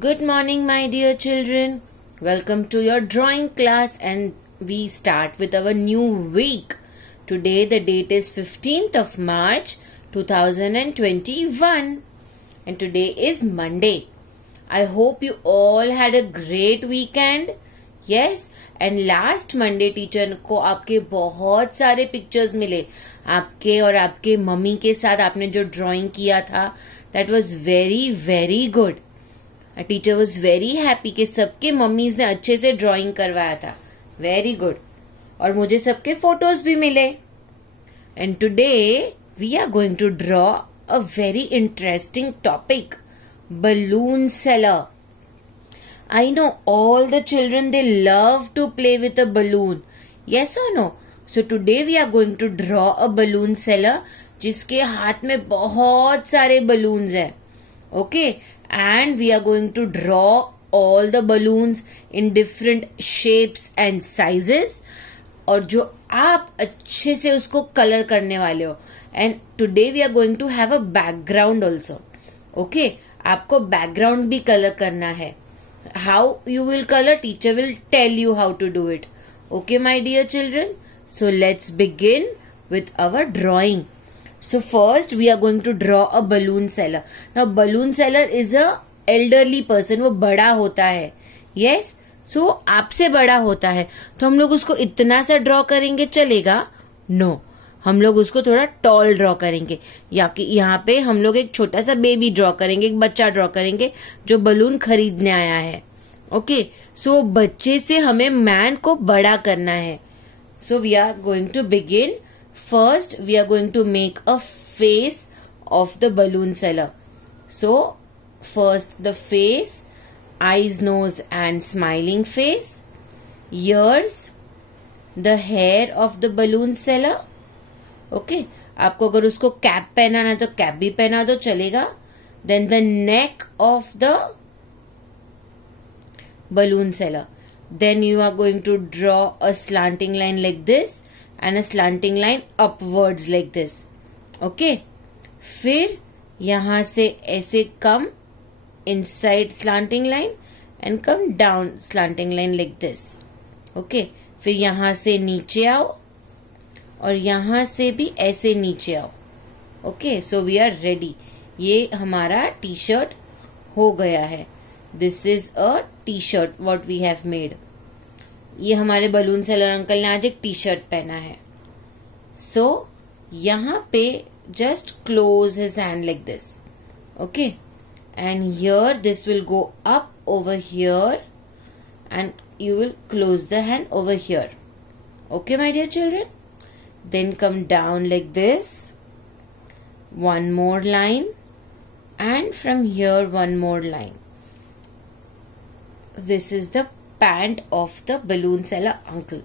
Good morning, my dear children. Welcome to your drawing class, and we start with our new week. Today, the date is 15th of March 2021, and today is Monday. I hope you all had a great weekend. Yes, and last Monday teacher को आपके बहुत सारे pictures मिले. आपके और आपके mummy के साथ आपने जो ड्राइंग किया था, that was very very good. Teacher was very happy कि सबके मम्मीज ने अच्छे से ड्राइंग करवाया था. Very good. और मुझे सबके फोटोज भी मिले. And today we are going to draw a very interesting topic, balloon seller. I know all the children, they love to play with a balloon. Yes or no? So today we are going to draw a balloon seller जिसके हाथ में बहुत सारे balloons हैं. Okay, and we are going to draw all the balloons in different shapes and sizes, और जो आप अच्छे से उसको कलर करने वाले हो. And today we are going to have a background also. Okay, आपको background भी कलर करना है. How you will color, teacher will tell you how to do it. Okay, my dear children, so let's begin with our drawing. So first we are going to draw a balloon seller. Now balloon seller is a elderly person. वो बड़ा होता है. Yes, so आपसे बड़ा होता है. तो हम लोग उसको इतना सा ड्रॉ करेंगे चलेगा? No, हम लोग उसको थोड़ा टॉल ड्रॉ करेंगे. या कि यहाँ पे हम लोग एक छोटा सा बेबी ड्रॉ करेंगे, एक बच्चा ड्रॉ करेंगे जो बलून खरीदने आया है. ओके, सो बच्चे से हमें मैन को बड़ा करना है. So we are going to begin. First, we are going to make a face of the balloon seller. So, first the face, eyes, nose and smiling face, ears, the hair of the balloon seller. Okay, आपको अगर उसको cap पहनाना है तो cap भी पहना दो चलेगा. Then the neck of the balloon seller. Then you are going to draw a slanting line like this and a slanting line upwards like this. Okay, फिर यहाँ से ऐसे come inside slanting line and come down slanting line like this. Okay, फिर यहाँ से नीचे आओ और यहाँ से भी ऐसे नीचे आओ. Okay, so we are ready. ये हमारा टी शर्ट हो गया है. This is a t-shirt what we have made. ये हमारे बलून सेलर अंकल ने आज एक टी शर्ट पहना है. सो यहाँ पे just close his hand like this. Okay, and here this will go up over here and you will close the hand over here. Okay, my dear children, then come down like this, one more line, and from here one more line. This is the pant of the balloon seller uncle.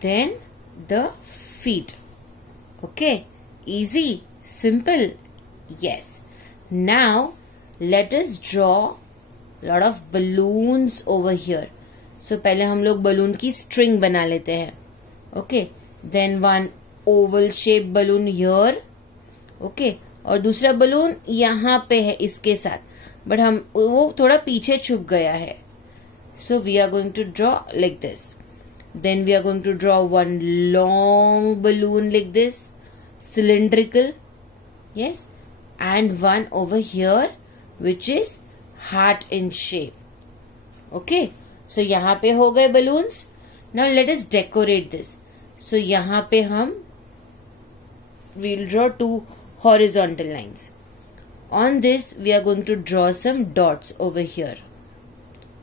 Then the feet. Okay, easy, simple. Yes, now let us draw lot of balloons over here. So पहले हम लोग balloon की string बना लेते हैं. Okay, then one oval shape balloon here. Okay, और दूसरा balloon यहाँ पे है इसके साथ, बट हम वो थोड़ा पीछे छुप गया है. So we are going to draw like this. Then we are going to draw one long balloon like this, cylindrical. Yes, and one over here which is heart in shape. Okay, so यहाँ पे हो गए balloons. Now let us decorate this. So यहाँ पे हम we'll draw two horizontal lines. On this we are going to draw some dots over here.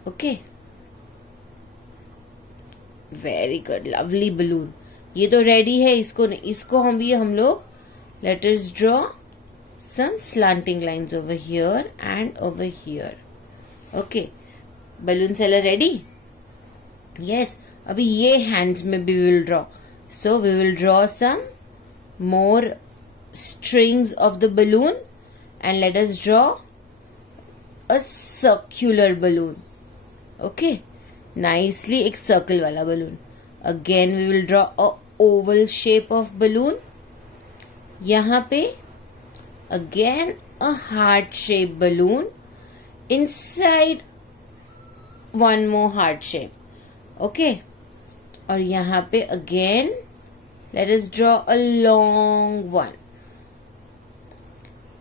Okay, very good, lovely balloon. ये तो ready है. इसको हम लोग let us draw some slanting lines over here and over here. Okay, balloon seller ready. Yes, अभी ये hands में भी will draw. So we will draw some more strings of the balloon and let us draw a circular balloon. Okay, nicely एक circle वाला balloon. Again we will draw a oval shape of balloon. यहाँ पे again a heart shaped balloon inside one more heart shape. Okay, और यहाँ पे again let us draw a long one.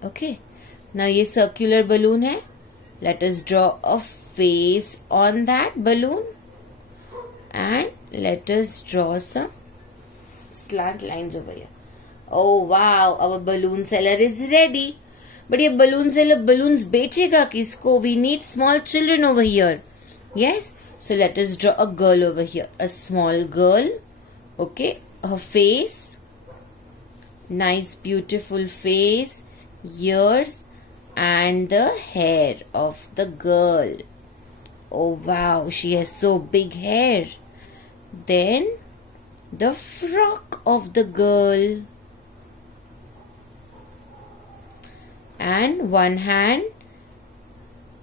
Okay, now ये circular balloon है. Let us draw a face on that balloon and let us draw some slant lines over here. Oh wow, our balloon seller is ready. But ये balloon seller balloons बेचेगा किसको? We need small children over here. Yes, so let us draw a girl over here. A small girl. Okay, her face. Nice beautiful face. Ears and the hair of the girl. Oh wow, she has so big hair. Then the frock of the girl. And one hand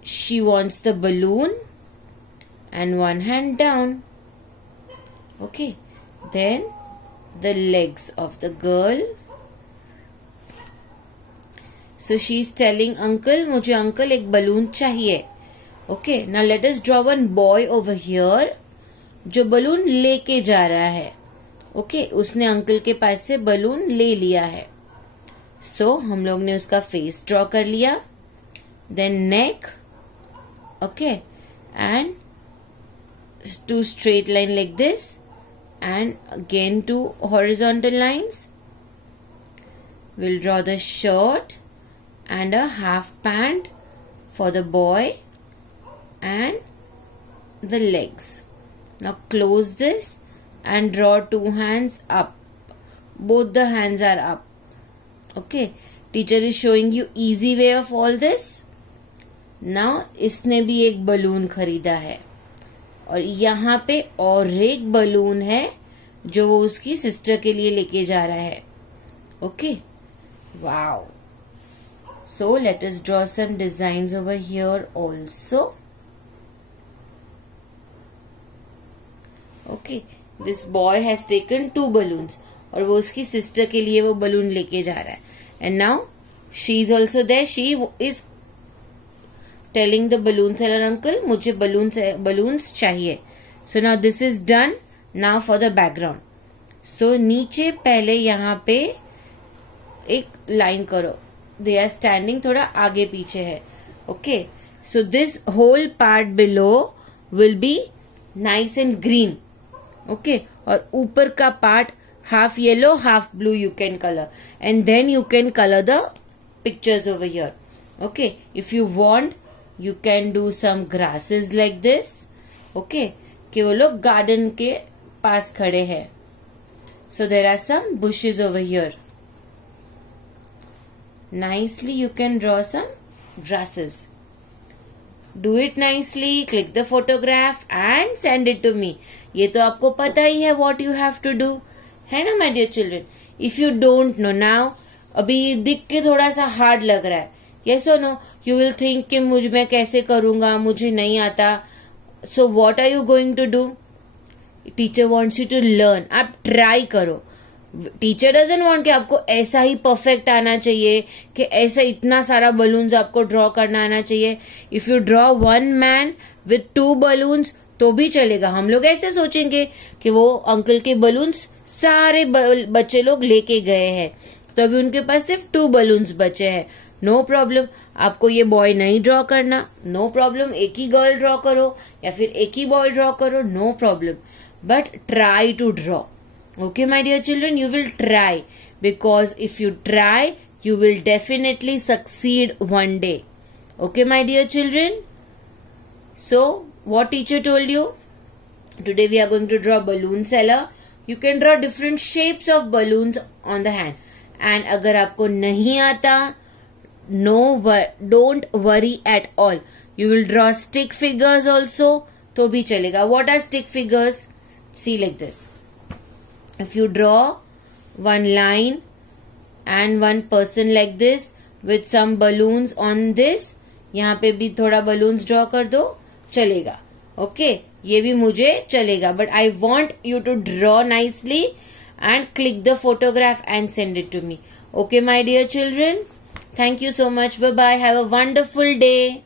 she wants the balloon and one hand down. Okay, then the legs of the girl. So she is telling uncle, मुझे uncle एक balloon चाहिए. Okay, now let us draw one boy over here जो balloon लेके जा रहा है. Okay, उसने uncle के पास से balloon ले लिया है. So हम लोग ने उसका face draw कर लिया. Then neck. Okay, and two straight line like this, and again two horizontal lines. We'll draw the shirt and a half pant for the boy and the legs. Now close this and draw two hands up. Both the hands are up. Okay, teacher is showing you easy way of all this. Now इसने भी एक balloon खरीदा है और यहाँ पे और एक बलून है जो वो उसकी सिस्टर के लिए लेके जा रहा है. Okay, wow. So let us draw some designs over here also. Okay, this boy has taken two balloons और वो उसकी सिस्टर के लिए वो बलून लेके जा रहा है. And now she is also there. She is telling the balloon seller uncle, मुझे balloons चाहिए. So now this is done. Now for the background. So नीचे पहले यहाँ पे एक लाइन करो. They are standing थोड़ा आगे पीछे है. Okay. So this whole part below will be nice and green. Okay. और ऊपर का part half yellow, half blue you can color. And then you can color the pictures over here. Okay. If you want, you can do some grasses like this. Okay. कि वो लोग garden के पास खड़े हैं. So there are some bushes over here. Nicely you can draw some grasses. Do it nicely, click the photograph and send it to me. ये तो आपको पता ही है what you have to do, है ना my dear children? If you don't know now, अभी दिख के थोड़ा सा hard लग रहा है. Yes or no? You will think कि मैं कैसे करूँगा, मुझे नहीं आता. So what are you going to do? Teacher wants you to learn. आप try करो. टीचर डजंट वांट कि आपको ऐसा ही परफेक्ट आना चाहिए, कि ऐसा इतना सारा बलून्स आपको ड्रॉ करना आना चाहिए. If you draw one man with to balloons तो भी चलेगा. हम लोग ऐसे सोचेंगे कि वो अंकल के बलून्स सारे बच्चे लोग लेके गए हैं, तो अभी उनके पास सिर्फ टू बलून्स बचे हैं. No problem. आपको ये बॉय नहीं ड्रॉ करना, नो प्रॉब्लम. एक ही गर्ल ड्रॉ करो या फिर एक ही बॉय ड्रॉ करो, no problem. But try to draw. Okay, my dear children, you will try, because if you try, you will definitely succeed one day. Okay, my dear children. So, what teacher told you? Today we are going to draw balloon seller. You can draw different shapes of balloons on the hand. And अगर आपको नहीं आता, don't worry at all. You will draw stick figures also, तो भी चलेगा. What are stick figures? See like this. If you draw one line and one person like this with some balloons on this, यहाँ पे भी थोड़ा balloons draw कर दो, चलेगा. Okay, ये भी मुझे चलेगा. But I want you to draw nicely and click the photograph and send it to me. Okay, my dear children. Thank you so much. Bye bye. Have a wonderful day.